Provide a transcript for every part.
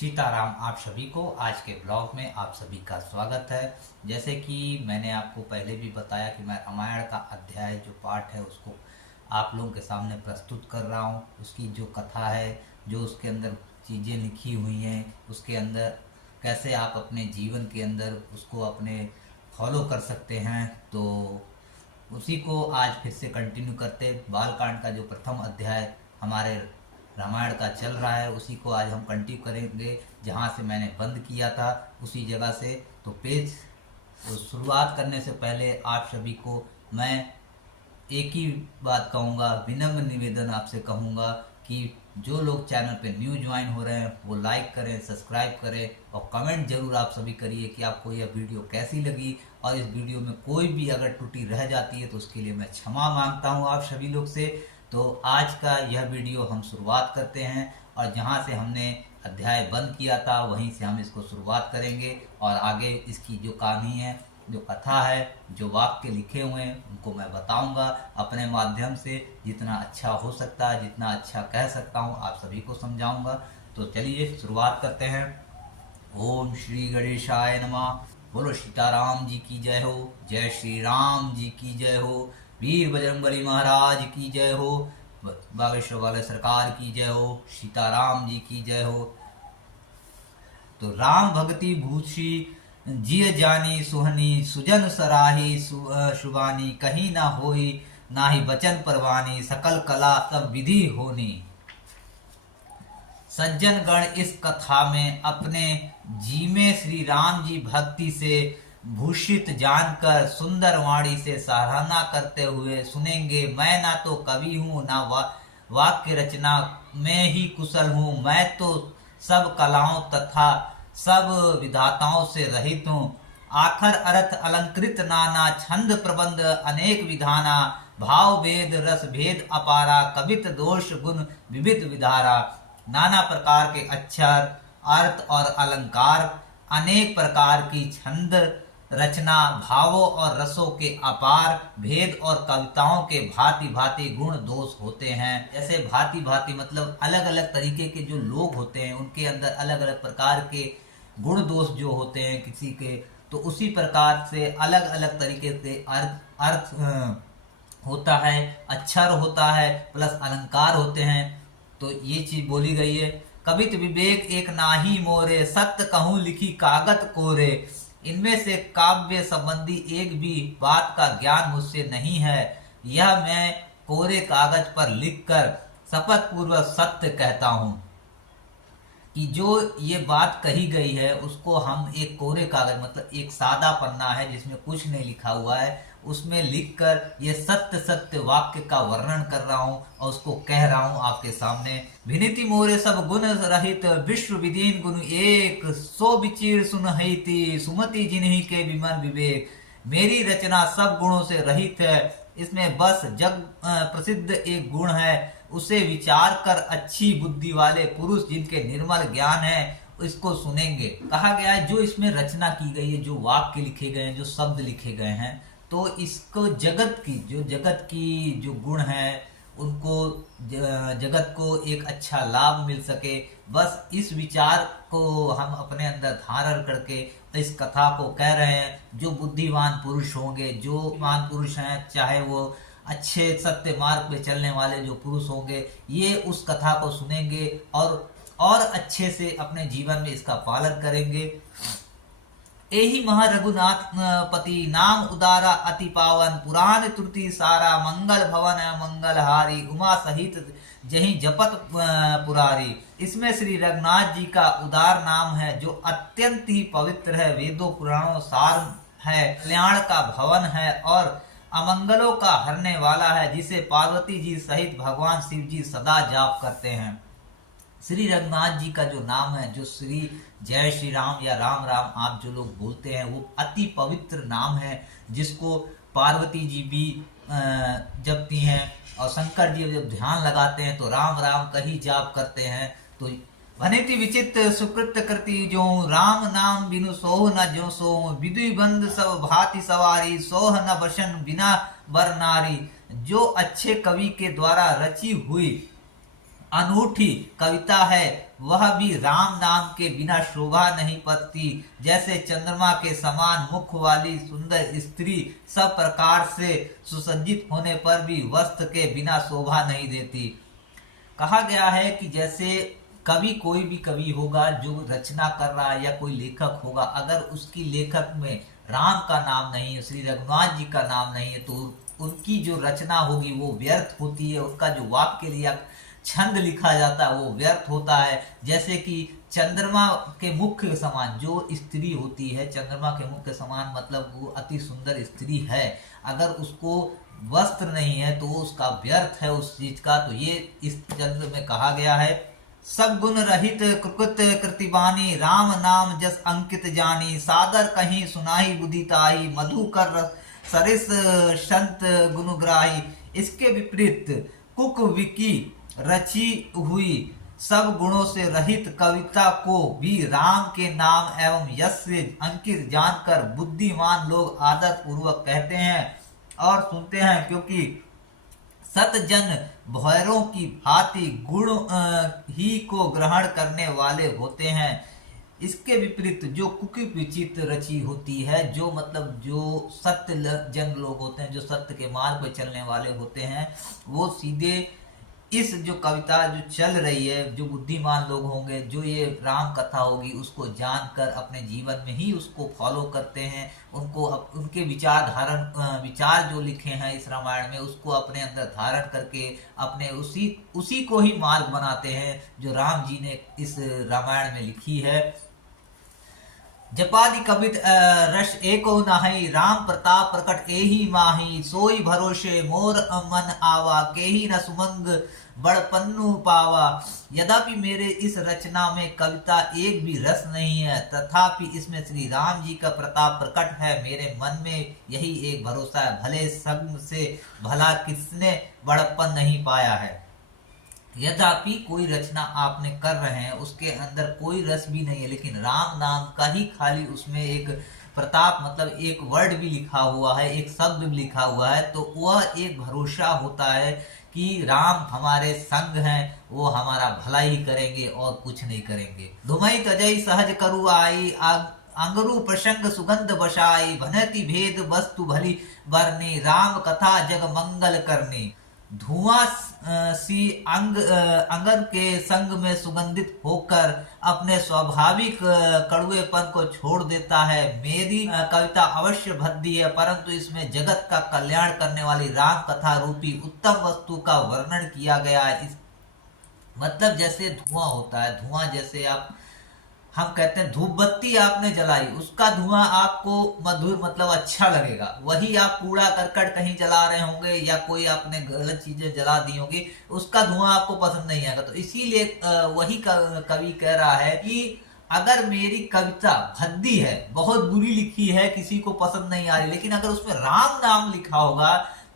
सीताराम। आप सभी को आज के ब्लॉग में आप सभी का स्वागत है। जैसे कि मैंने आपको पहले भी बताया कि मैं रामायण का अध्याय जो पाठ है उसको आप लोगों के सामने प्रस्तुत कर रहा हूँ। उसकी जो कथा है, जो उसके अंदर चीज़ें लिखी हुई हैं, उसके अंदर कैसे आप अपने जीवन के अंदर उसको अपने फॉलो कर सकते हैं, तो उसी को आज फिर से कंटिन्यू करते। बालकांड का जो प्रथम अध्याय हमारे रामायण का चल रहा है उसी को आज हम कंटिन्यू करेंगे। जहाँ से मैंने बंद किया था उसी जगह से। तो पेज तो शुरुआत करने से पहले आप सभी को मैं एक ही बात कहूँगा, विनम्र निवेदन आपसे कहूँगा कि जो लोग चैनल पे न्यू ज्वाइन हो रहे हैं वो लाइक करें, सब्सक्राइब करें और कमेंट जरूर आप सभी करिए कि आपको यह वीडियो कैसी लगी। और इस वीडियो में कोई भी अगर त्रुटि रह जाती है तो उसके लिए मैं क्षमा मांगता हूँ आप सभी लोग से। तो आज का यह वीडियो हम शुरुआत करते हैं और जहाँ से हमने अध्याय बंद किया था वहीं से हम इसको शुरुआत करेंगे और आगे इसकी जो कहानी है, जो कथा है, जो वाक्य लिखे हुए हैं उनको मैं बताऊंगा अपने माध्यम से। जितना अच्छा हो सकता है, जितना अच्छा कह सकता हूँ आप सभी को समझाऊंगा। तो चलिए शुरुआत करते हैं। ओम श्री गणेशाय नमः। बोलो सीताराम जी की जय हो। जय श्री राम जी की जय हो। वीर बजरंगबली महाराज की जय हो। बागेश्वर वाले सरकार की जय हो। सीताराम जी की जय हो। तो राम भक्ति भूषी जिय जानी सुहनी सुजन सराही शुभानी कहीं ना होई नाही बचन परवानी सकल कला सब विधि होनी। सज्जन गण इस कथा में अपने जी में श्री राम जी भक्ति से भूषित जानकर सुंदर वाणी से सराहना करते हुए सुनेंगे। मैं ना तो कवि हूँ ना वाक्य रचना में ही कुशल हूँ, मैं तो सब कलाओं तथा सब विधाताओं से रहित हूँ। आखर अर्थ अलंकृत नाना छंद प्रबंध अनेक विधाना भाव भेद रस भेद अपारा कवित दोष गुण विविध विधारा। नाना प्रकार के अक्षर अर्थ और अलंकार अनेक प्रकार की छंद रचना भावों और रसों के अपार भेद और कविताओं के भांति भांति गुण दोष होते हैं। जैसे भांति भांति मतलब अलग अलग तरीके के जो लोग होते हैं उनके अंदर अलग अलग प्रकार के गुण दोष जो होते हैं किसी के, तो उसी प्रकार से अलग अलग तरीके से अर्थ होता है, अक्षर होता है, प्लस अलंकार होते हैं। तो ये चीज बोली गई है। कवित विवेक एक नाही मोरे सत्य कहूँ लिखी कागत कोरे। इनमें से काव्य संबंधी एक भी बात का ज्ञान मुझसे नहीं है। यह मैं कोरे कागज पर लिखकर शपथ पूर्वक सत्य कहता हूँ कि जो ये बात कही गई है उसको हम एक कोरे कागज मतलब एक सादा पन्ना है जिसमें कुछ नहीं लिखा हुआ है, उसमें लिखकर ये सत्य सत्य वाक्य का वर्णन कर रहा हूँ और उसको कह रहा हूँ आपके सामने। विनीति मोरे सब गुण रहित विश्व विदीन गुण एक सो विचीर सुनहिति सुमति जिन्हीं के विमन विवेक। मेरी रचना सब गुणों से रहित है, इसमें बस जग प्रसिद्ध एक गुण है, उसे विचार कर अच्छी बुद्धि वाले पुरुष जिनके निर्मल ज्ञान है इसको सुनेंगे। कहा गया है जो इसमें रचना की गई है, जो वाक्य लिखे गए हैं, जो शब्द लिखे गए हैं, तो इसको जगत की जो गुण है उनको जगत को एक अच्छा लाभ मिल सके, बस इस विचार को हम अपने अंदर धारण करके इस कथा को कह रहे हैं। जो बुद्धिमान पुरुष होंगे, जो मान पुरुष हैं, चाहे वो अच्छे सत्य मार्ग पे चलने वाले जो पुरुष होंगे, ये उस कथा को सुनेंगे और अच्छे से अपने जीवन में इसका पालन करेंगे। एहि महा रघुनाथ पति नाम उदारा अति पावन पुराण त्रुटि सारा मंगल भवन मंगलहारी उमा सहित जहीं जपत पुरारी। इसमें श्री रघुनाथ जी का उदार नाम है जो अत्यंत ही पवित्र है, वेदों पुराणों सार है, कल्याण का भवन है और अमंगलों का हरने वाला है, जिसे पार्वती जी सहित भगवान शिव जी सदा जाप करते हैं। श्री रघुनाथ जी का जो नाम है, जो श्री जय श्री राम या राम राम आप जो लोग बोलते हैं, वो अति पवित्र नाम है जिसको पार्वती जी भी जपती हैं और शंकर जी जब ध्यान लगाते हैं तो राम राम का ही जाप करते हैं। तो वनिति विचित्र सुकृत कृति जो राम नाम बिनु सोह न जो सो विदुई बंद सब भांति सवारी सोह न बसन बिना बर नारी। जो अच्छे कवि के द्वारा रची हुई अनूठी कविता है वह भी राम नाम के बिना शोभा नहीं पाती। जैसे चंद्रमा के समान मुख वाली सुंदर स्त्री सब प्रकार से सुसज्जित होने पर भी वस्त्र के बिना शोभा नहीं देती। कहा गया है कि जैसे कवि, कोई भी कवि होगा जो रचना कर रहा है या कोई लेखक होगा, अगर उसकी लेखक में राम का नाम नहीं है, श्री रघुनाथ जी का नाम नहीं है, तो उनकी जो रचना होगी वो व्यर्थ होती है। उनका जो वाक्य लिया छंद लिखा जाता है वो व्यर्थ होता है। जैसे कि चंद्रमा के मुख के समान जो स्त्री होती है, चंद्रमा के मुख के समान मतलब वो अति सुंदर स्त्री है, अगर उसको वस्त्र नहीं है तो उसका व्यर्थ है उस चीज का। तो ये इस चंद्र में कहा गया है। सब गुण रहित कृत कृतिबानी, राम नाम जस अंकित जानी, सादर कहीं सुनाई बुदिताई, मधुकर सरिस संत गुणग्राही। इसके विपरीत कुकविकी रची हुई सब गुणों से रहित कविता को भी राम के नाम एवं यश से अंकित जानकर बुद्धिमान लोग आदर पूर्वक कहते हैं और सुनते हैं, क्योंकि सतजन भैरों की भांति गुण ही को ग्रहण करने वाले होते हैं। इसके विपरीत जो कुकी विचित रची होती है, जो मतलब जो सत्य जन लोग होते हैं, जो सत्य के मार्ग पर चलने वाले होते हैं, वो सीधे इस जो कविता जो चल रही है, जो बुद्धिमान लोग होंगे, जो ये राम कथा होगी, उसको जानकर अपने जीवन में ही उसको फॉलो करते हैं। उनको उनके विचार जो लिखे हैं इस रामायण में, उसको अपने अंदर धारण करके अपने उसी को ही मार्ग बनाते हैं जो राम जी ने इस रामायण में लिखी है। जपादि कवित रस एको नाहि, राम प्रताप प्रकट एहि माही, सोई भरोसे मोर मन आवा, केही न सुमंग बड़पन्नु पावा। यद्यपि मेरे इस रचना में कविता एक भी रस नहीं है, तथापि इसमें श्री राम जी का प्रताप प्रकट है। मेरे मन में यही एक भरोसा है, भले संग से भला किसने बड़पन नहीं पाया है। यद्यपि कोई रचना आपने कर रहे हैं उसके अंदर कोई रस भी नहीं है, लेकिन राम नाम का ही खाली उसमें एक प्रताप मतलब एक वर्ड भी लिखा हुआ है, एक शब्द भी लिखा हुआ है, तो वह एक भरोसा होता है कि राम हमारे संग हैं, वो हमारा भला ही करेंगे और कुछ नहीं करेंगे। धुमई तजई सहज करु आई, अंगरु प्रसंग सुगंध बसाई, भनति भेद वस्तु भली बरनी, राम कथा जग मंगल करनी। धुआं सी अंगर के संग में सुगंधित होकर अपने स्वाभाविक कड़ुएपन को छोड़ देता है। मेरी कविता अवश्य भद्दी है, परंतु इसमें जगत का कल्याण करने वाली राम कथा रूपी उत्तम वस्तु का वर्णन किया गया है। मतलब जैसे धुआं होता है, धुआं जैसे हम कहते हैं धूप बत्ती आपने जलाई, उसका धुआं आपको मधुर मतलब अच्छा लगेगा। वही आप कूड़ा करकट कहीं जला रहे होंगे या कोई आपने गलत चीजें जला दी होंगी, उसका धुआं आपको पसंद नहीं आएगा। तो इसीलिए वही कवि कह रहा है कि अगर मेरी कविता भद्दी है, बहुत बुरी लिखी है, किसी को पसंद नहीं आ रही, लेकिन अगर उसमें राम नाम लिखा होगा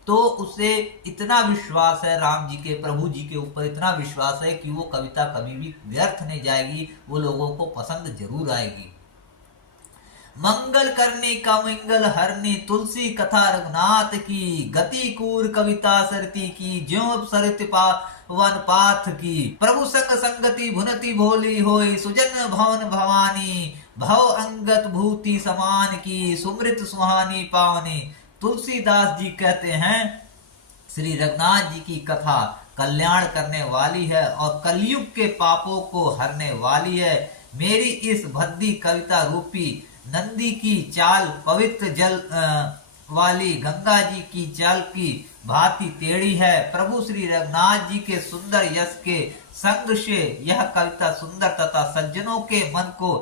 तो उसे इतना विश्वास है राम जी के, प्रभु जी के ऊपर इतना विश्वास है कि वो कविता कभी भी व्यर्थ नहीं जाएगी, वो लोगों को पसंद जरूर आएगी। मंगल करने का मंगल हरने, तुलसी कथा रघुनाथ की, गति कूर कविता सरती की, ज्यों सरित वन पाथ की। प्रभु संग संगति भुनति भोली होई, सुजन भवन भवानी, भव अंगत भूति समान की, सुमृत सुहानी पावनी। तुलसीदास जी कहते हैं श्री रघुनाथ जी की कथा कल्याण करने वाली है और कलयुग के पापों को हरने वाली है। मेरी इस भद्दी कविता रूपी नंदी की चाल पवित्र जल वाली गंगा जी की चाल की भांति टेढ़ी है। प्रभु श्री रघुनाथ जी के सुंदर यश के संग से यह कविता सुंदर तथा सज्जनों के मन को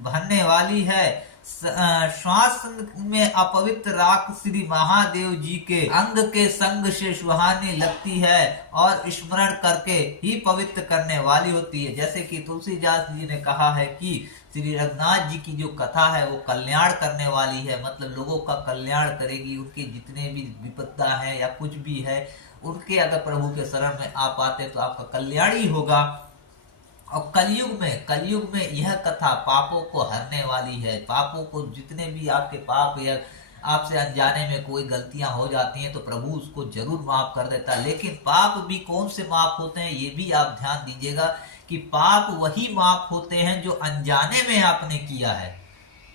भरने वाली है। श्वास में अपवित्र राख श्री महादेव जी के अंग के संग से सुहानी लगती है और स्मरण करके ही पवित्र करने वाली होती है। जैसे कि तुलसीदास जी ने कहा है कि श्री रघुनाथ जी की जो कथा है वो कल्याण करने वाली है, मतलब लोगों का कल्याण करेगी। उनके जितने भी विपदा है या कुछ भी है, उनके अगर प्रभु के शरण में आप आते तो आपका कल्याण ही होगा। और कलयुग में यह कथा पापों को हरने वाली है। पापों को, जितने भी आपके पाप या आपसे अनजाने में कोई गलतियां हो जाती हैं तो प्रभु उसको जरूर माफ कर देता है। लेकिन पाप भी कौन से माफ होते हैं ये भी आप ध्यान दीजिएगा कि पाप वही माफ होते हैं जो अनजाने में आपने किया है।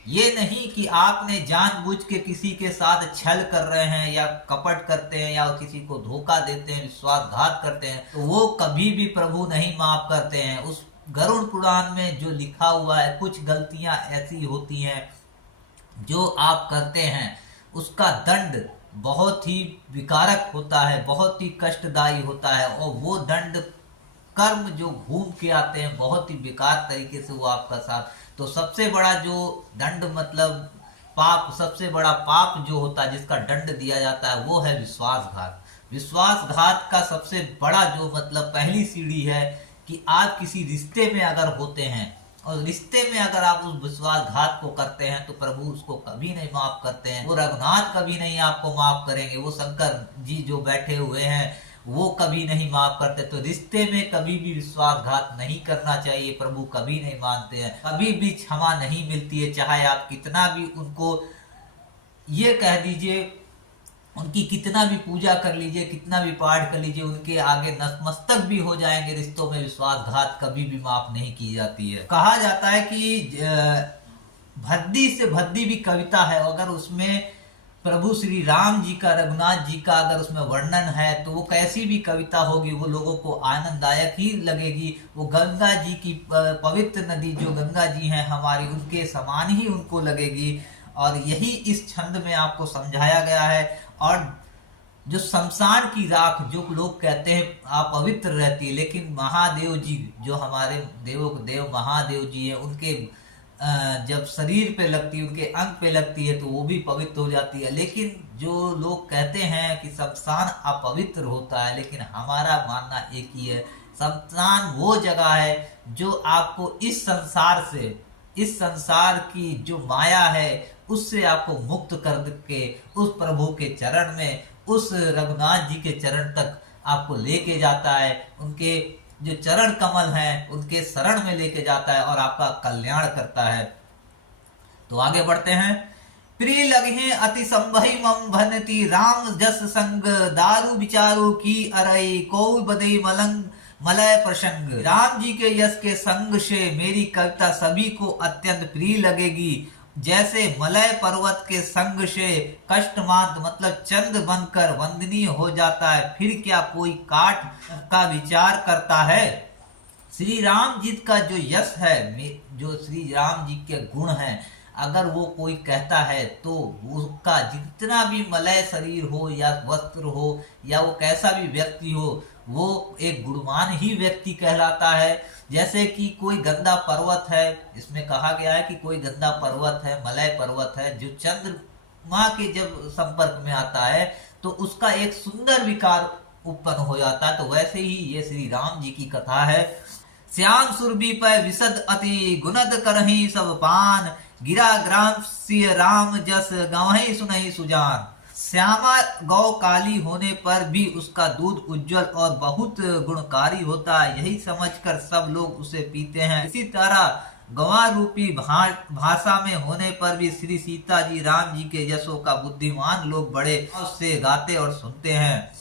ये नहीं कि आपने जानबूझ के किसी के साथ छल कर रहे हैं या कपट करते हैं या किसी को धोखा देते हैं, विश्वासघात करते हैं, तो वो कभी भी प्रभु नहीं माफ करते हैं। उस गरुड़ पुराण में जो लिखा हुआ है, कुछ गलतियां ऐसी होती हैं जो आप करते हैं, उसका दंड बहुत ही विकारक होता है, बहुत ही कष्टदायी होता है, और वो दंड कर्म जो घूम के आते हैं बहुत ही बेकार तरीके से वो आपका साथ। तो सबसे बड़ा जो दंड मतलब पाप, सबसे बड़ा पाप जो होता है जिसका दंड दिया जाता है वो है विश्वासघात। विश्वासघात का सबसे बड़ा जो मतलब पहली सीढ़ी है कि आप किसी रिश्ते में अगर होते हैं और रिश्ते में अगर आप उस विश्वासघात को करते हैं तो प्रभु उसको कभी नहीं माफ करते हैं। वो रघुनाथ कभी नहीं आपको माफ करेंगे, वो शंकर जी जो बैठे हुए हैं वो कभी नहीं माफ करते। तो रिश्ते में कभी भी विश्वासघात नहीं करना चाहिए, प्रभु कभी नहीं मानते हैं, कभी भी क्षमा नहीं मिलती है। चाहे आप कितना भी उनको ये कह दीजिए, उनकी कितना भी पूजा कर लीजिए, कितना भी पाठ कर लीजिए, उनके आगे नतमस्तक भी हो जाएंगे, रिश्तों में विश्वासघात कभी भी माफ नहीं की जाती है। कहा जाता है कि भद्दी से भद्दी भी कविता है, अगर उसमें प्रभु श्री राम जी का, रघुनाथ जी का अगर उसमें वर्णन है तो वो कैसी भी कविता होगी वो लोगों को आनंददायक ही लगेगी। वो गंगा जी की पवित्र नदी जो गंगा जी हैं हमारी, उनके समान ही उनको लगेगी। और यही इस छंद में आपको समझाया गया है। और जो शमशान की राख जो लोग कहते हैं अपवित्र रहती है, लेकिन महादेव जी जो हमारे देव महादेव जी है, उनके जब शरीर पे लगती है, उनके अंग पे लगती है तो वो भी पवित्र हो जाती है। लेकिन जो लोग कहते हैं कि शमशान अपवित्र होता है, लेकिन हमारा मानना एक ही है, शमशान वो जगह है जो आपको इस संसार से, इस संसार की जो माया है उससे आपको मुक्त कर के उस प्रभु के चरण में, उस रघुनाथ जी के चरण तक आपको लेके जाता है। उनके जो चरण कमल हैं उनके शरण में लेके जाता है और आपका कल्याण करता है। तो आगे बढ़ते हैं। प्रिय लगे अति संभई मम भनति राम जस संग, दारू विचारू की अरई को बदई मलंग मलय प्रसंग। राम जी के यश के संग से मेरी कविता सभी को अत्यंत प्रिय लगेगी, जैसे मलय पर्वत के संग से कष्टमांत मतलब चंद बनकर वंदनीय हो जाता है, फिर क्या कोई काट का विचार करता है। श्री राम जी का जो यश है, जो श्री राम जी के गुण हैं, अगर वो कोई कहता है तो उसका जितना भी मलय शरीर हो या वस्त्र हो या वो कैसा भी व्यक्ति हो, वो एक गुणवान ही व्यक्ति कहलाता है। जैसे कि कोई गंदा पर्वत है, इसमें कहा गया है कि कोई गंदा पर्वत है, मलय पर्वत है, जो चंद्रमा के जब संपर्क में आता है तो उसका एक सुंदर विकार उत्पन्न हो जाता है। तो वैसे ही ये श्री राम जी की कथा है। श्याम सुरभि पर विशद अति गुणद करही सब पान, गिरा ग्राम सिय राम जस गवही सुनहि सुजान। श्यामा गौ काली होने पर भी उसका दूध उज्जवल और बहुत गुणकारी होता है, यही समझकर सब लोग उसे पीते हैं। इसी तरह गवा रूपी भाषा में होने पर भी श्री सीता जी राम जी के यशों का बुद्धिमान लोग बड़े उससे गाते और सुनते हैं।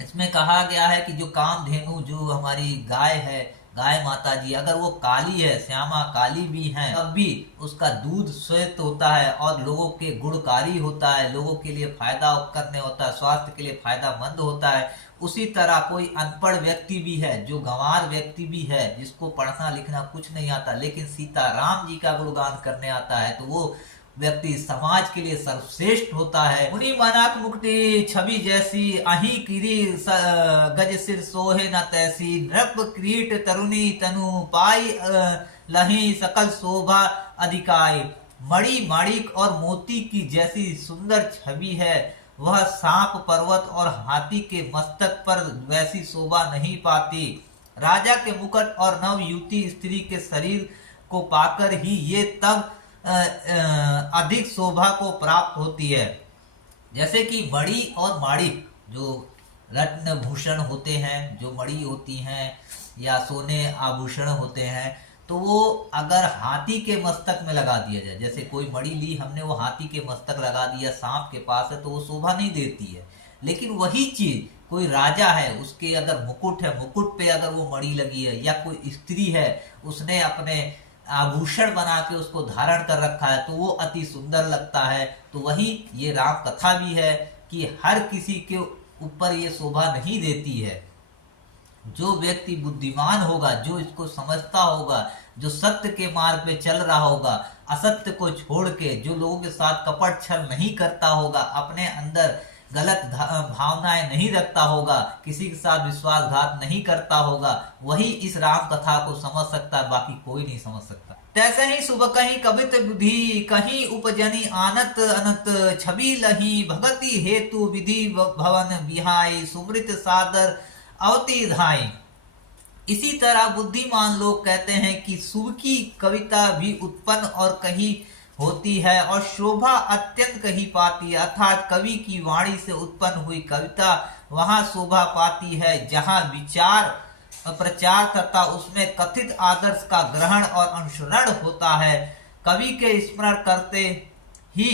इसमें कहा गया है कि जो कामधेनु जो हमारी गाय है, गाय माता जी, अगर वो काली है, श्यामा काली भी है, तब भी उसका दूध श्वेत होता है और लोगों के गुणकारी होता है, लोगों के लिए फायदा करने होता है, स्वास्थ्य के लिए फायदामंद होता है। उसी तरह कोई अनपढ़ व्यक्ति भी है, जो गंवार व्यक्ति भी है, जिसको पढ़ना लिखना कुछ नहीं आता, लेकिन सीता राम जी का गुणगान करने आता है, तो वो व्यक्ति समाज के लिए सर्वश्रेष्ठ होता है। मुनि मनाक मुक्ति छवि जैसी, अही किरी गज सिर सोहे न तैसी, नृप क्रीट तरुणी तनु पाई लही सकल शोभा अधिकाई। मणि माणिक और मोती की जैसी सुंदर छवि है, वह सांप पर्वत और हाथी के मस्तक पर वैसी शोभा नहीं पाती। राजा के मुकुट और नवयुवती स्त्री के शरीर को पाकर ही ये तब अधिक शोभा को प्राप्त होती है। जैसे कि मणि और माणिक जो रत्न भूषण होते हैं, जो मणि होती हैं या सोने आभूषण होते हैं, तो वो अगर हाथी के मस्तक में लगा दिया जाए, जैसे कोई मणि ली हमने, वो हाथी के मस्तक लगा दिया, सांप के पास है, तो वो शोभा नहीं देती है। लेकिन वही चीज कोई राजा है, उसके अगर मुकुट है, मुकुट पे अगर वो मणि लगी है, या कोई स्त्री है उसने अपने आभूषण बना के उसको धारण कर रखा है, तो वो अति सुंदर लगता है। तो वही ये राम कथा भी है कि हर किसी के ऊपर ये शोभा नहीं देती है। जो व्यक्ति बुद्धिमान होगा, जो इसको समझता होगा, जो सत्य के मार्ग पे चल रहा होगा, असत्य को छोड़ के, जो लोगों के साथ कपट छल नहीं करता होगा, अपने अंदर गलत भावनाएं नहीं रखता होगा, किसी के साथ विश्वासघात नहीं करता होगा, वही इस राम कथा को समझ सकता है, बाकी कोई नहीं समझ सकता। तैसे ही सुबह कहीं कवित बुद्धि, कहीं उपजनी आनत अनंत, छवि लही भगति हेतु विधि भवन बिहाई, सुमृत सादर अवति धाई। इसी तरह बुद्धिमान लोग कहते हैं कि शुभ की कविता भी उत्पन्न और कहीं होती है और शोभा अत्यंत कहीं पाती है, अर्थात कवि की वाणी से उत्पन्न हुई कविता वहां शोभा पाती है जहां विचार प्रचार तथा उसमें कथित आदर्श का ग्रहण और अनुसरण होता है। कवि के स्मरण करते ही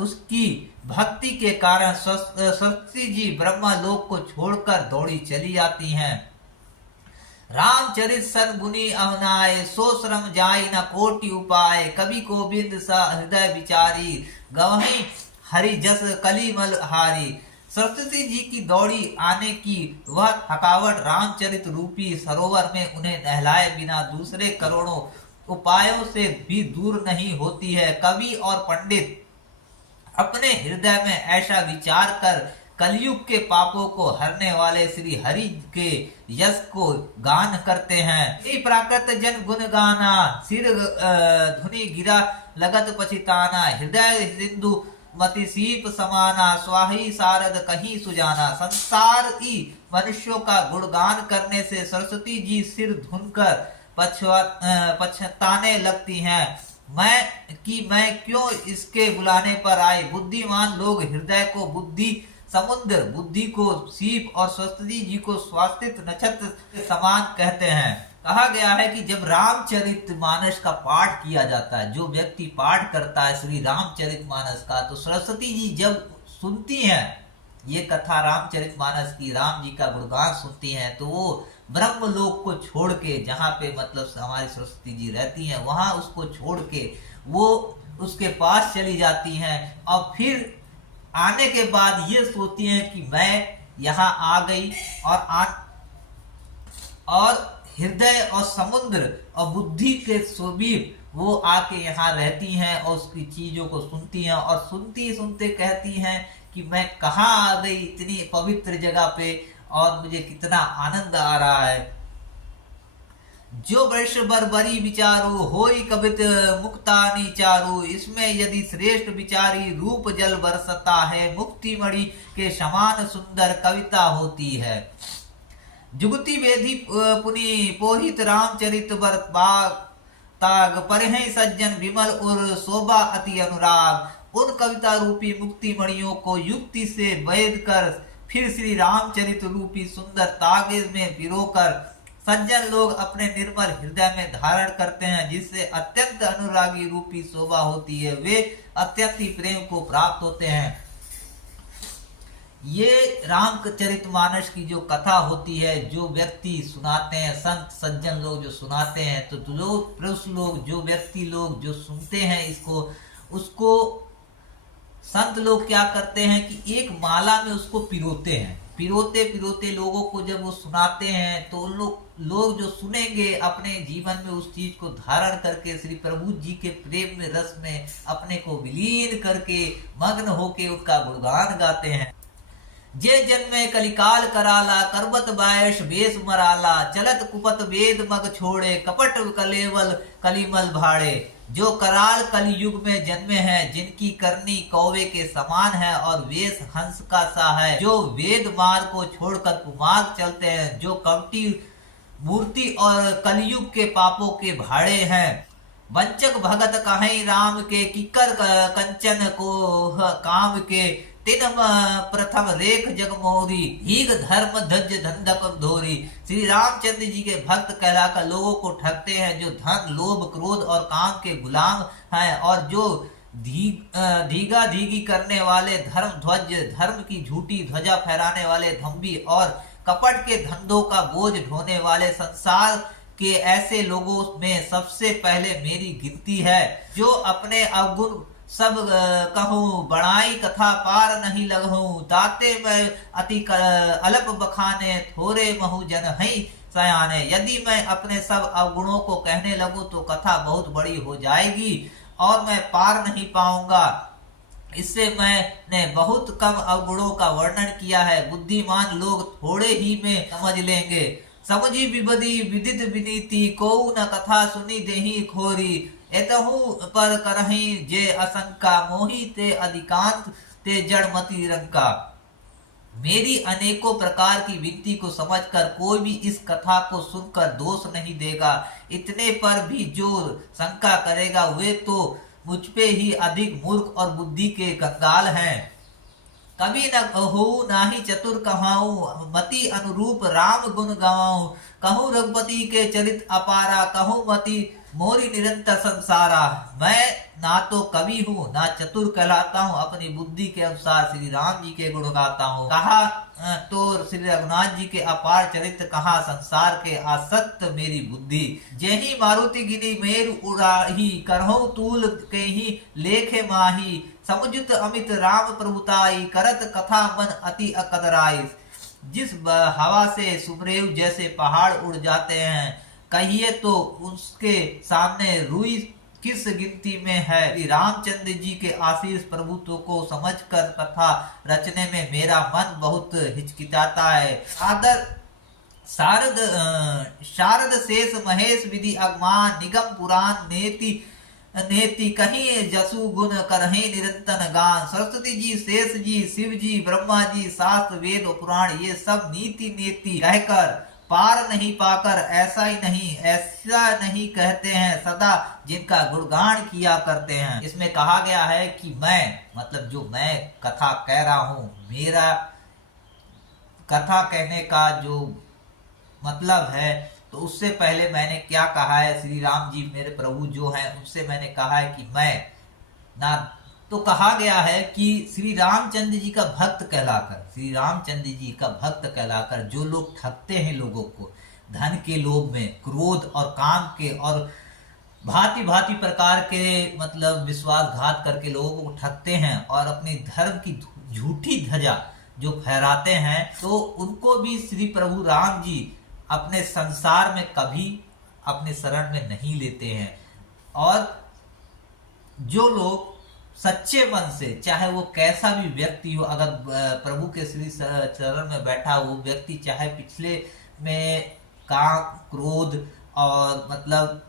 उसकी भक्ति के कारण सरस्वती जी ब्रह्मलोक को छोड़कर दौड़ी चली जाती हैं। रामचरित सन गुनी अवनाय, सो श्रम जाई न कोटि उपाय, कवि को बिंद सा हृदय विचारी, गवही हरि जस कलिमल हारी। सरस्वती जी की दौड़ी आने की वह थकावट रामचरित रूपी सरोवर में उन्हें नहलाए बिना दूसरे करोड़ों उपायों से भी दूर नहीं होती है। कवि और पंडित अपने हृदय में ऐसा विचार कर कलयुग के पापों को हरने वाले श्री हरि के यश को गान करते हैं। प्राकृत जन गुण गाना, सिर धुनि गिरा लगत पछिताना, हृदय सिंधु मति सीप समाना, स्वाही सारद कहीं सुजाना। संसार की मनुष्यों का गुणगान करने से सरस्वती जी सिर धुनकर पछताने लगती हैं। मैं क्यों इसके बुलाने पर आई। बुद्धिमान लोग हृदय को बुद्धि समुद्र, बुद्धि को सीप और सरस्वती जी को स्वास्तित नक्षत्र के समान कहते हैं। कहा गया है कि जब रामचरित मानस का पाठ किया जाता है, जो व्यक्ति पाठ करता है श्री रामचरित मानस का, तो सरस्वती जी जब सुनती हैं ये कथा रामचरित मानस की, राम जी का गुणगान सुनती हैं, तो वो ब्रह्मलोक को छोड़ के, जहाँ पे मतलब हमारी सरस्वती जी रहती हैं, वहां उसको छोड़ के वो उसके पास चली जाती हैं और फिर आने के बाद ये सोचती हैं कि मैं यहाँ आ गई और हृदय और समुद्र और बुद्धि के समीप वो आके यहाँ रहती हैं और उसकी चीजों को सुनती हैं और सुनती सुनते कहती हैं कि मैं कहाँ आ गई इतनी पवित्र जगह पे और मुझे कितना आनंद आ रहा है। जो वर्ष बरबरी विचारू, होई कवित मुक्तानी चारू, इसमें यदि श्रेष्ठ विचारी रूप जल बरसता है, मुक्ति मणि के समान सुंदर कविता होती है। जुगति वेदी पुनि पोहित रामचरित बर ताग, परिहै सज्जन विमल और शोभा अति अनुराग। उन कविता रूपी मुक्ति मणियों को युक्ति से वेद कर फिर श्री रामचरित रूपी सुंदर तागे में पिरोकर सज्जन लोग अपने निर्मल हृदय में धारण करते हैं, जिससे अत्यंत अनुरागी रूपी शोभा होती है। वे अत्यंत ही प्रेम को प्राप्त होते हैं। ये रामचरितमानस की जो कथा होती है, जो व्यक्ति सुनाते हैं, संत सज्जन लोग जो सुनाते हैं, तो लोग पुरुष लोग, जो व्यक्ति लोग जो सुनते हैं इसको, उसको संत लोग क्या करते हैं कि एक माला में उसको पिरोते हैं। पिरोते पिरोते लोगों को जब वो सुनाते हैं तो उन लोग जो सुनेंगे अपने जीवन में उस चीज को धारण करके श्री प्रभु जी के प्रेम में, रस में अपने को विलीन करके मग्न होके उनका गुणगान गाते हैं। जे जन्मे कलिकाल कराला, करबत बायश बेस मराला, चलत कुपत वेद मग छोड़े, कपट कलेवल कलिमल भाड़े। जो कराल कलि युग में जन्मे हैं, जिनकी करनी कौवे के समान है और वेश हंस का सा है, जो वेद मार्ग को छोड़कर कुमार्ग चलते हैं, जो कपटी मूर्ति और कलयुग के पापों के भाड़े हैं। वंचक भगत कहीं राम के, किकर कंचन को काम के, तिन प्रथम रेख जगमोरी, हीग धर्म धज धंधक धोरी। श्री रामचंद्र जी के भक्त कहलाकर लोगों को ठगते हैं, जो धन लोभ क्रोध और काम के गुलाम हैं और जो धीगा धीगी करने वाले धर्म ध्वज, धर्म की झूठी ध्वजा फहराने वाले धम्बी और कपट के धंधों का बोझ ढोने वाले संसार के ऐसे लोगों में सबसे पहले मेरी गिनती है, जो अपने अवगुण सब कहूँ बड़ाई कथा पार नहीं लगहूँ, दाते मैं अति अल्प बखाने थोड़े महु जन हई सयाने। यदि मैं अपने सब अवगुणों को कहने लगूं तो कथा बहुत बड़ी हो जाएगी और मैं पार नहीं पाऊंगा। इससे मैंने बहुत कम अवगुणों का वर्णन किया है, बुद्धिमान लोग थोड़े ही में समझ लेंगे। समझी विबदी विदित विनीति, को न कथा सुनी देही खोरी, एतहु पर करही जे असंका, मोही ते अधिकांत ते जड़मति रंका। मेरी अनेकों प्रकार की विनती को समझकर कोई भी इस कथा को सुनकर दोष नहीं देगा। इतने पर भी जो शंका करेगा वे तो मुझ पे ही अधिक मूर्ख और बुद्धि के कंगाल हैं। कभी न हो नाही चतुर कहाऊं, मति अनुरूप राम गुण गवाऊं, कहूँ रघुपति के चरित अपारा, कहूँ मति मोरी निरंतर संसारा। मैं ना तो कवि हूँ ना चतुर कहलाता हूँ, अपनी बुद्धि के अनुसार श्री राम जी के गुण गाता हूँ। कहा तो श्री रघुनाथ जी के अपार चरित्र, कहा संसार के आसक्त मेरी बुद्धि। जेही मारुति गिनी मेरु उड़ाही, करहु तूल के ही लेखे माही, समुचित अमित राम प्रभुताई, करत कथा मन अति अकदराई। जिस हवा से सुमरेव जैसे पहाड़ उड़ जाते हैं, कहिए तो उसके सामने रुई किस गिनती में है। श्री रामचंद्र जी के आशीष प्रभुत्व को समझकर कथा रचने में मेरा मन बहुत हिचकिचाता है। शारद शेष महेश विधि अगमान, निगम पुराण नेति नेति कहीं जसु गुण करहे निरंतन गान। सरस्वती जी, शेष जी, शिव जी, ब्रह्मा जी, शास्त्र वेद पुराण ये सब नीति नेति कहकर पार नहीं पाकर ऐसा नहीं कहते हैं, सदा जिनका गुणगान किया करते हैं। इसमें कहा गया है कि मैं मतलब जो मैं कथा कह रहा हूं, मेरा कथा कहने का जो मतलब है, तो उससे पहले मैंने क्या कहा है, श्री राम जी मेरे प्रभु जो हैं उनसे मैंने कहा है कि मैं ना, तो कहा गया है कि श्री रामचंद्र जी का भक्त कहलाकर, श्री रामचंद्र जी का भक्त कहलाकर जो लोग ठगते हैं लोगों को धन के लोभ में, क्रोध और काम के और भांति भांति प्रकार के मतलब विश्वासघात करके लोगों को ठगते हैं और अपने धर्म की झूठी ध्वजा जो फहराते हैं, तो उनको भी श्री प्रभु राम जी अपने संसार में कभी अपने शरण में नहीं लेते हैं। और जो लोग सच्चे मन से, चाहे वो कैसा भी व्यक्ति हो, अगर प्रभु के श्री चरण में बैठा वो व्यक्ति चाहे पिछले में काम क्रोध और मतलब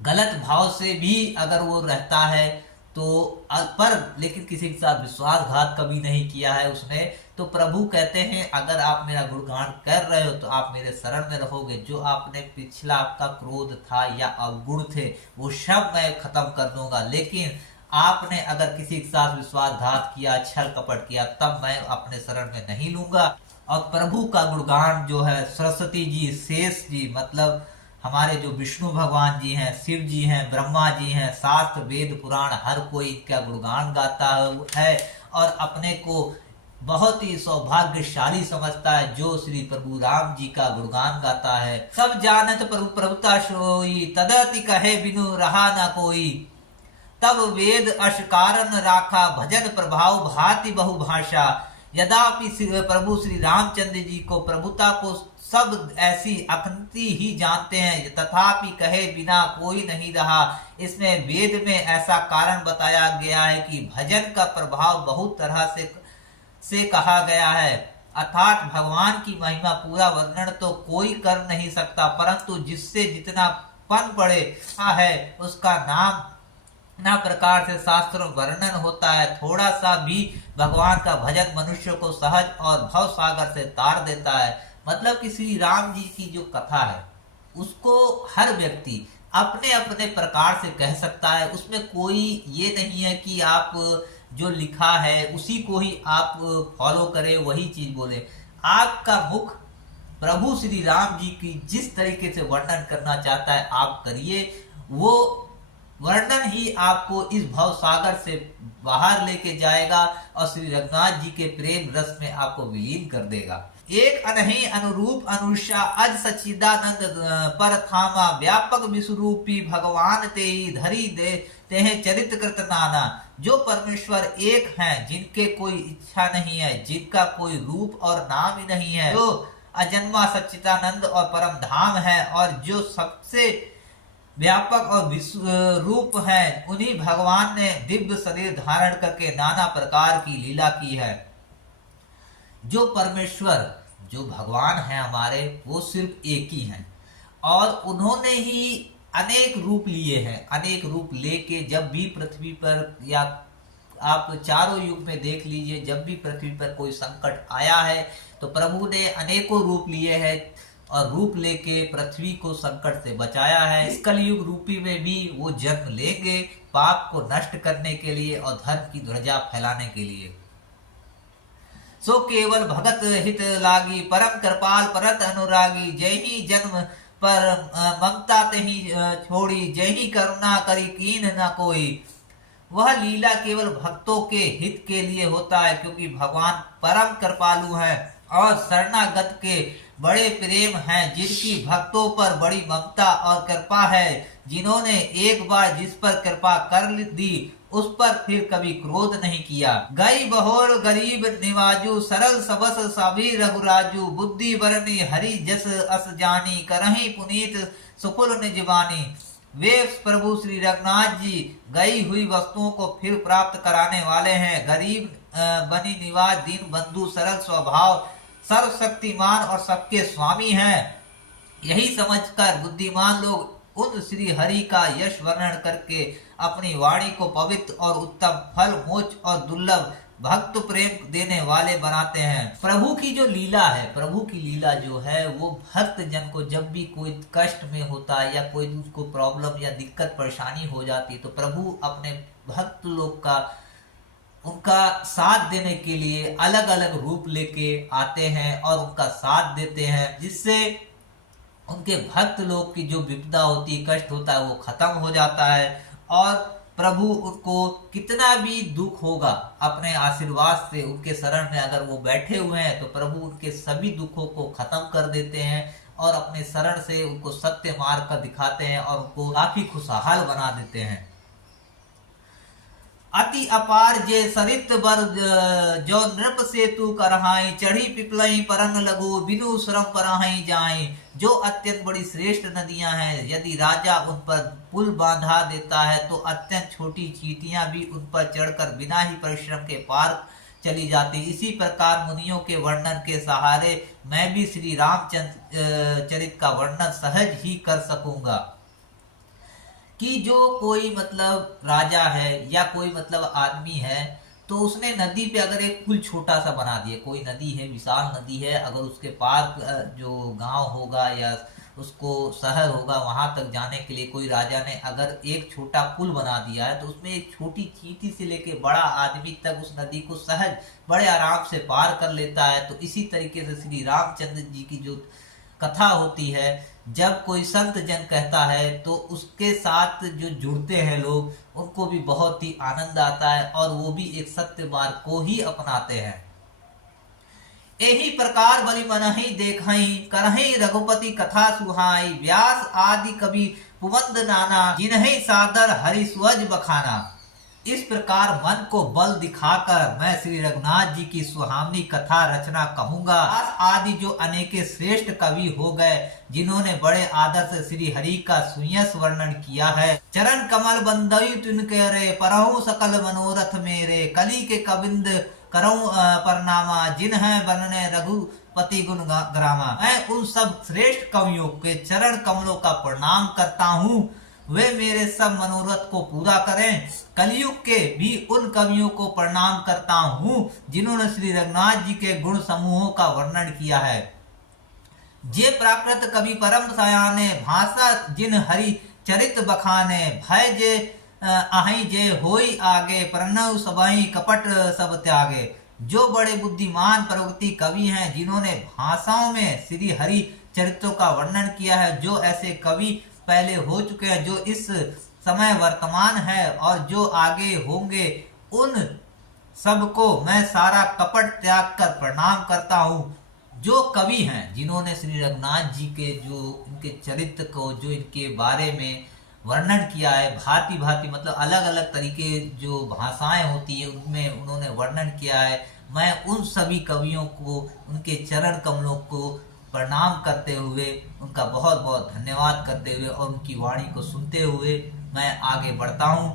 गलत भाव से भी अगर वो रहता है तो पर लेकिन किसी के साथ विश्वासघात कभी नहीं किया है उसने, तो प्रभु कहते हैं अगर आप मेरा गुणगान कर रहे हो तो आप मेरे शरण में रहोगे। जो आपने पिछला आपका क्रोध था या अवगुण थे वो सब मैं खत्म कर दूंगा, लेकिन आपने अगर किसी के साथ विश्वासघात किया, छल कपट किया, तब मैं अपने शरण में नहीं लूंगा। और प्रभु का गुणगान जो है सरस्वती जी, शेष जी मतलब हमारे जो विष्णु भगवान जी हैं, शिव जी हैं, ब्रह्मा जी हैं, शास्त्र वेद पुराण हर कोई इनका गुणगान गाता है और अपने को बहुत ही सौभाग्यशाली समझता है जो श्री प्रभु राम जी का गुणगान गाता है। सब जानत प्रभु प्रभुता सोई, तदति कहे बिनु रहा न कोई, तब वेद अश कारण राखा, भजन प्रभाव भांति बहुभाषा। यद्यपि प्रभु श्री रामचंद्र जी को प्रभुता को सब ऐसी अखंती ही जानते हैं, तथापि कहे बिना कोई नहीं रहा। इसमें वेद में ऐसा कारण बताया गया है कि भजन का प्रभाव बहुत तरह से कहा गया है, अर्थात भगवान की महिमा पूरा वर्णन तो कोई कर नहीं सकता, परंतु जिससे जितना पन पड़े है उसका ना प्रकार से शास्त्रों वर्णन होता है। थोड़ा सा भी भगवान का भजन मनुष्य को सहज और भव सागर से तार देता है। मतलब कि श्री राम जी की जो कथा है उसको हर व्यक्ति अपने अपने प्रकार से कह सकता है, उसमें कोई ये नहीं है कि आप जो लिखा है उसी को ही आप फॉलो करें, वही चीज बोले। आपका मुख प्रभु श्री राम जी की जिस तरीके से वर्णन करना चाहता है आप करिए, वो वर्णन ही ही आपको इस भव सागर से बाहर लेके जाएगा और श्री रघुनाथ जी के प्रेम रस में आपको विलीन कर देगा। एक अनहि अनुरूप अनुषा अज सच्चिदानंद पर थामा, व्यापक विश्वरूपी भगवान ते धरी दे तेह चरित कृत नाना। जो परमेश्वर एक हैं, जिनके कोई इच्छा नहीं है, जिनका कोई रूप और नाम ही नहीं है, जो अजन्मा सच्चिदानंद और परम धाम है, और जो सबसे व्यापक और विश्व रूप है, उन्हीं भगवान ने दिव्य शरीर धारण करके नाना प्रकार की लीला की है। जो परमेश्वर, जो भगवान है हमारे, वो सिर्फ एक ही हैं और उन्होंने ही अनेक रूप लिए हैं। अनेक रूप लेके जब भी पृथ्वी पर, या आप चारों युग में देख लीजिए, जब भी पृथ्वी पर कोई संकट आया है तो प्रभु ने अनेकों रूप लिए हैं और रूप लेके पृथ्वी को संकट से बचाया है। इस कलयुग रूपी में भी वो जन्म लेंगे पाप को नष्ट करने के लिए और धर्म की ध्वजा फैलाने के लिए। सो केवल भगत हित लागी, परम कृपाल परत अनुरागी। जय ही जन्म पर ममता तही छोड़ी, जय ही करुणा करी कीन न कोई। वह लीला केवल भक्तों के हित के लिए होता है, क्योंकि भगवान परम कृपालु है और शरणागत के बड़े प्रेम हैं, जिनकी भक्तों पर बड़ी ममता और कृपा है, जिन्होंने एक बार जिस पर कृपा कर दी उस पर फिर कभी क्रोध नहीं किया। गई बहोर गरीब निवाजू, सरल सबस सभी रघुराजू। बुद्धि बरनी हरि जस अस जानी, करही पुनीत सुकुल निजवानी। वे प्रभु श्री रघुनाथ जी गई हुई वस्तुओं को फिर प्राप्त कराने वाले हैं। गरीब बनी निवाज, दीन बंधु, सरल स्वभाव, सर्वशक्तिमान और सबके स्वामी हैं। यही समझकर बुद्धिमान लोग उन श्री हरि का यश वर्णन करके अपनी वाणी को पवित्र और उत्तम फल, मोक्ष और दुर्लभ भक्त प्रेम देने वाले बनाते हैं। प्रभु की जो लीला है, प्रभु की लीला जो है वो भक्त जन को जब भी कोई कष्ट में होता है या कोई उसको प्रॉब्लम या दिक्कत परेशानी हो जाती है तो प्रभु अपने भक्त लोग का, उनका साथ देने के लिए अलग अलग रूप लेके आते हैं और उनका साथ देते हैं, जिससे उनके भक्त लोग की जो विपदा होती है, कष्ट होता है, वो खत्म हो जाता है। और प्रभु उनको कितना भी दुख होगा, अपने आशीर्वाद से उनके शरण में अगर वो बैठे हुए हैं तो प्रभु उनके सभी दुखों को खत्म कर देते हैं और अपने शरण से उनको सत्य मार्ग का दिखाते हैं और उनको काफी खुशहाल बना देते हैं। अति अपार जे सरित बर जो नृप सेतु करहाई, चढ़ी पिपलई परंग लगो, बिनु श्रम परहाई जाई। जो अत्यंत बड़ी श्रेष्ठ नदियां हैं, यदि राजा उन पर पुल बांधा देता है तो अत्यंत छोटी चींटियां भी उन पर चढ़कर बिना ही परिश्रम के पार चली जाती। इसी प्रकार मुनियों के वर्णन के सहारे मैं भी श्री रामचंद्र चरित का वर्णन सहज ही कर सकूंगा। कि जो कोई मतलब राजा है या कोई मतलब आदमी है तो उसने नदी पे अगर एक पुल छोटा सा बना दिया, कोई नदी है, विशाल नदी है, अगर उसके पार जो गांव होगा या उसको शहर होगा वहां तक जाने के लिए कोई राजा ने अगर एक छोटा पुल बना दिया है तो उसमें एक छोटी चींटी से लेके बड़ा आदमी तक उस नदी को सहज बड़े आराम से पार कर लेता है। तो इसी तरीके से श्री रामचंद्र जी की जो कथा होती है, जब कोई संत जन कहता है तो उसके साथ जो जुड़ते हैं लोग, उनको भी बहुत ही आनंद आता है और वो भी एक सत्य मार्ग को ही अपनाते हैं। यही प्रकार बलि मनहि देखहि, करहि रघुपति कथा सुहाई। व्यास आदि कवि पुबंद नाना, जिन्हि सादर हरि सुअज बखाना। इस प्रकार मन को बल दिखाकर मैं श्री रघुनाथ जी की सुहावनी कथा रचना कहूंगा। आदि जो अनेके श्रेष्ठ कवि हो गए, जिन्होंने बड़े आदर से श्री हरि का सुयस वर्णन किया है। चरण कमल बंदई तिनके रे, परहु सकल मनोरथ मेरे। कली के कविंद करऊं परनामा, जिन्हें बनने रघुपति गुण ग्रामा। मैं उन सब श्रेष्ठ कवियों के चरण कमलों का प्रणाम करता हूँ, वे मेरे सब मनोरथ को पूरा करें। कलयुग के भी उन कवियों को प्रणाम करता हूँ जिन्होंने श्री रघुनाथ जी के गुण समूहों का वर्णन किया है। जे प्राकृत कवि परम सयाने, भाषा जिन हरि चरित बखाने। भय जे आहि जे होई आगे, प्रणव सबहि कपट सब त्यागे। जो बड़े बुद्धिमान प्रवृत्ति कवि हैं, जिन्होंने भाषाओं में श्री हरि चरित्रों का वर्णन किया है। जो ऐसे कवि पहले हो चुके हैं, जो इस समय वर्तमान है और जो आगे होंगे उन सबको मैं सारा कपट त्याग कर प्रणाम करता हूँ। जो कवि हैं जिन्होंने श्री रघुनाथ जी के जो इनके चरित्र को, जो इनके बारे में वर्णन किया है, भांति भांति मतलब अलग अलग तरीके जो भाषाएं होती है उनमें उन्होंने वर्णन किया है, मैं उन सभी कवियों को, उनके चरण कमलों को प्रणाम करते हुए, उनका बहुत बहुत धन्यवाद करते हुए और उनकी वाणी को सुनते हुए मैं आगे बढ़ता हूँ।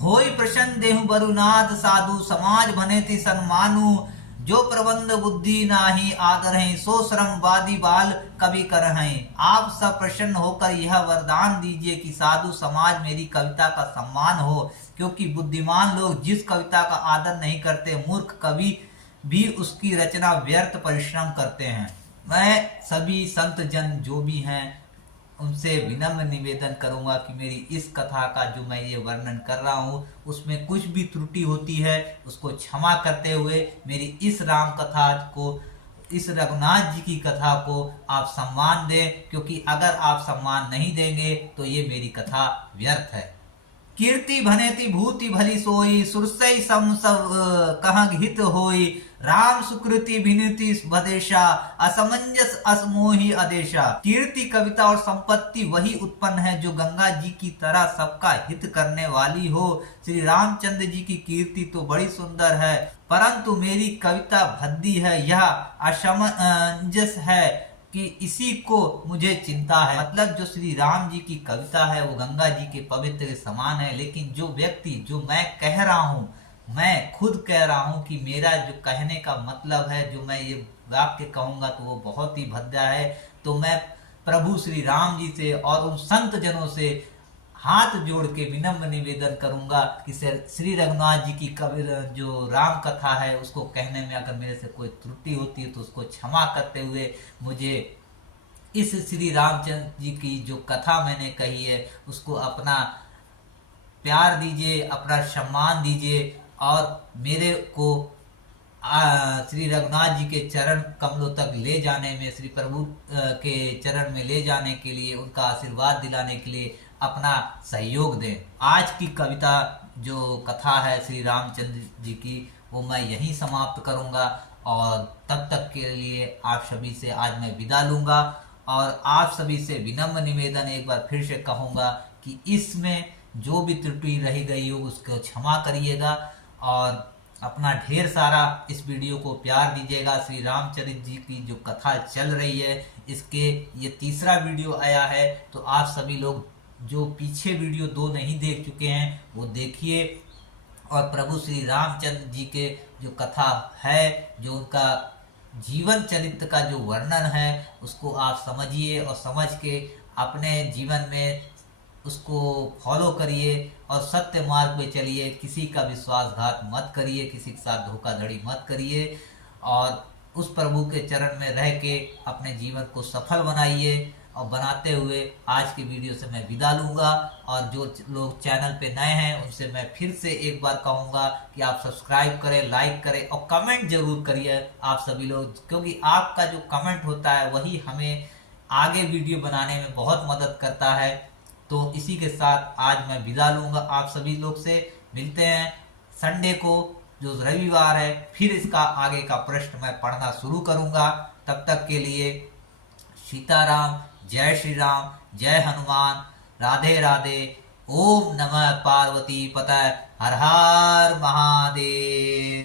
होई प्रसन्न देहु बरुनाथ साधु, समाज बने ती सन्मानु, जो प्रबंध बुद्धि नाही आदर है, सो श्रम वादी बाल कवि कर हैं। आप सब प्रसन्न होकर यह वरदान दीजिए कि साधु समाज मेरी कविता का सम्मान हो, क्योंकि बुद्धिमान लोग जिस कविता का आदर नहीं करते, मूर्ख कवि भी उसकी रचना व्यर्थ परिश्रम करते हैं। मैं सभी संत जन जो भी हैं उनसे विनम्र निवेदन करूंगा कि मेरी इस कथा का जो मैं ये वर्णन कर रहा हूँ उसमें कुछ भी त्रुटि होती है उसको क्षमा करते हुए मेरी इस राम कथा को, इस रघुनाथ जी की कथा को आप सम्मान दें, क्योंकि अगर आप सम्मान नहीं देंगे तो ये मेरी कथा व्यर्थ है। कीर्ति भनेति भूति भली सोई, सुरसई सम सब कहाँ हित होई, राम सुकृति विनति भदेशा, असमंजस असमोही आदेशा। कीर्ति कविता और संपत्ति वही उत्पन्न है जो गंगा जी की तरह सबका हित करने वाली हो। श्री रामचंद्र जी की कीर्ति तो बड़ी सुंदर है, परंतु मेरी कविता भद्दी है, यह असमंजस है कि इसी को मुझे चिंता है। मतलब जो श्री राम जी की कविता है वो गंगा जी के पवित्र के समान है, लेकिन जो व्यक्ति, जो मैं कह रहा हूँ, मैं खुद कह रहा हूँ कि मेरा जो कहने का मतलब है, जो मैं ये वाक्य कहूंगा तो वो बहुत ही भद्दा है। तो मैं प्रभु श्री राम जी से और उन संत जनों से हाथ जोड़ के विनम्र निवेदन करूंगा कि श्री रघुनाथ जी की कवि जो राम कथा है उसको कहने में अगर मेरे से कोई त्रुटि होती है तो उसको क्षमा करते हुए मुझे इस श्री रामचंद्र जी की जो कथा मैंने कही है उसको अपना प्यार दीजिए, अपना सम्मान दीजिए और मेरे को श्री रघुनाथ जी के चरण कमलों तक ले जाने में, श्री प्रभु के चरण में ले जाने के लिए, उनका आशीर्वाद दिलाने के लिए अपना सहयोग दें। आज की कविता जो कथा है श्री रामचंद्र जी की वो मैं यहीं समाप्त करूंगा और तब तक के लिए आप सभी से आज मैं विदा लूंगा और आप सभी से विनम्र निवेदन एक बार फिर से कहूंगा कि इसमें जो भी त्रुटि रही गई हो उसको क्षमा करिएगा और अपना ढेर सारा इस वीडियो को प्यार दीजिएगा। श्री रामचंद्र जी की जो कथा चल रही है इसके ये तीसरा वीडियो आया है, तो आप सभी लोग जो पीछे वीडियो 2 नहीं देख चुके हैं वो देखिए और प्रभु श्री रामचंद्र जी के जो कथा है, जो उनका जीवन चरित्र का जो वर्णन है उसको आप समझिए और समझ के अपने जीवन में उसको फॉलो करिए और सत्य मार्ग पे चलिए। किसी का विश्वासघात मत करिए, किसी के साथ धोखाधड़ी मत करिए और उस प्रभु के चरण में रह के अपने जीवन को सफल बनाइए। और बनाते हुए आज के वीडियो से मैं विदा लूंगा और जो लोग चैनल पे नए हैं उनसे मैं फिर से एक बार कहूंगा कि आप सब्सक्राइब करें, लाइक करें और कमेंट जरूर करिए आप सभी लोग, क्योंकि आपका जो कमेंट होता है वही हमें आगे वीडियो बनाने में बहुत मदद करता है। तो इसी के साथ आज मैं विदा लूंगा आप सभी लोग से। मिलते हैं संडे को जो रविवार है, फिर इसका आगे का प्रश्न मैं पढ़ना शुरू करूंगा। तब तक के लिए सीताराम, जय श्री राम, जय हनुमान, राधे राधे, ओम नमः पार्वती पतये, हर हर महादेव।